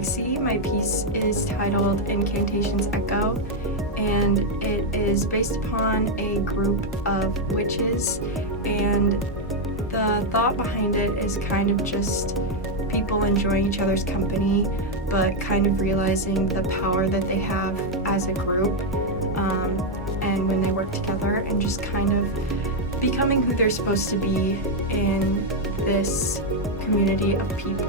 Maxey. My piece is titled Incantations Echo, and it is based upon a group of witches, and the thought behind it is kind of just people enjoying each other's company, but kind of realizing the power that they have as a group, and when they work together, and just kind of becoming who they're supposed to be in this community of people.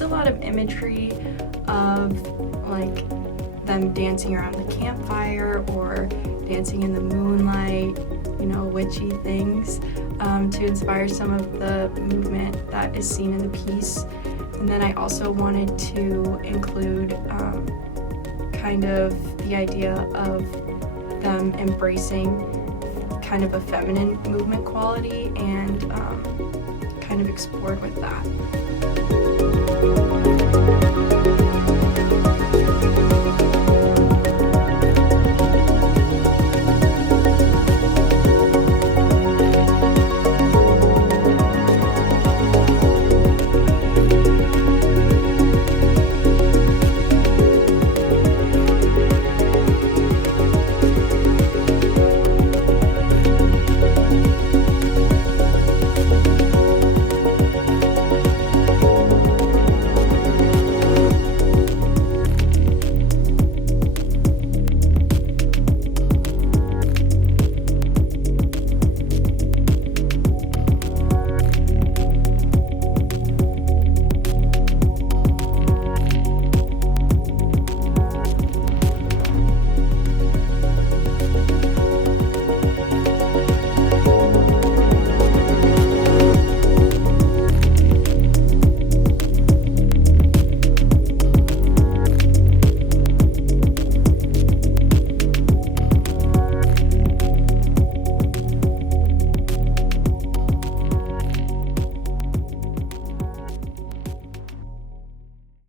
A lot of imagery of like them dancing around the campfire or dancing in the moonlight, witchy things, to inspire some of the movement that is seen in the piece. And then I also wanted to include kind of the idea of them embracing kind of a feminine movement quality, and kind of explored with that.